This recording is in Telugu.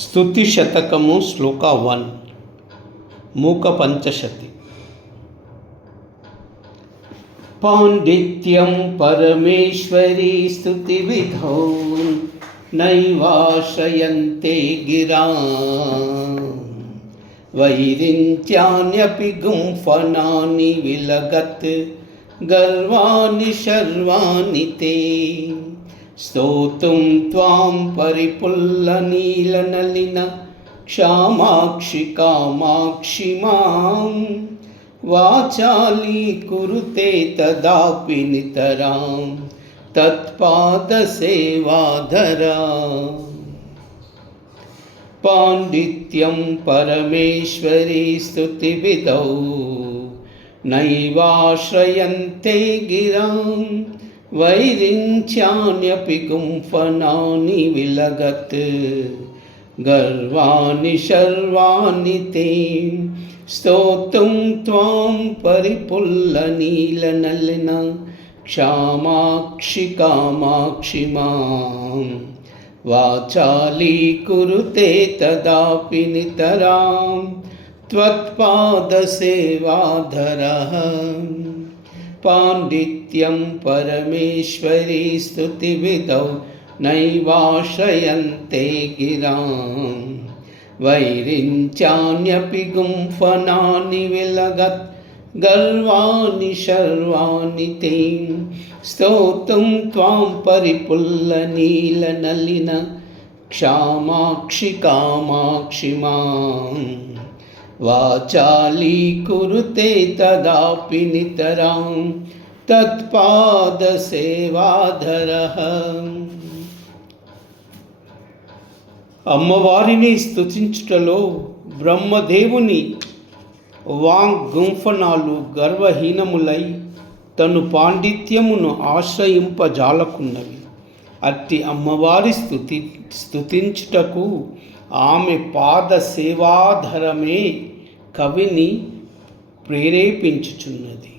స్తుతి శతకము శ్లోక 1 మూక పంచశతి. పాండిత్యం పరమేశ్వరీ స్తుతి విధౌ నైవాశ్రయంతే గిరా వైరింత్యాన్యపి గుంఫనాని విలగత్ గర్వాణి శర్వాణి తే స్తోతుం త్వాం పరిపుల్లనీలనలిన క్షామాక్షి కామాక్షి మాం వాచాలీకురుతే తదాపి నితరాం తత్పాదసేవాధరా. పాండిత్యం పరమేశ్వరీ స్తుతివిదౌ నైవాశ్రయంతే గిరాం వైరించ్యాన్యపి గుంఫనాని విలగత్ గర్వాణి శర్వాణి తే స్తోతుం త్వాం పరిపుల్లనీలనలిన క్షామాక్షి కామాక్షి మాం వాచాలీకురుతే తదాపి నితరాం త్వత్పాదసేవాధరః. పాండిత్యం పరమేశ్వరీ స్తుతివిదౌ నైవాశ్రయంతే గిరాం వైరించ్యాన్యపి గుంఫనాని విలగత్ గర్వాణి శర్వాణి తే స్తోతుం త్వాం పరిపుల్లనీలనలిన క్షామాక్షి కామాక్షి మాం వాచాలీకురుతే తదాపి నితరాం తత్పాదసేవాధరః. అమ్మవారిని స్తుతించుటలో బ్రహ్మదేవుని వాంగ్గుంఫనాలు గర్వహీనములై తను పాండిత్యమును ఆశ్రయింపజాలకున్నవి. అట్టి అమ్మవారి స్తుతించుటకు ఆమె పాద సేవాధరమే కవిని ప్రేరేపించుచున్నది.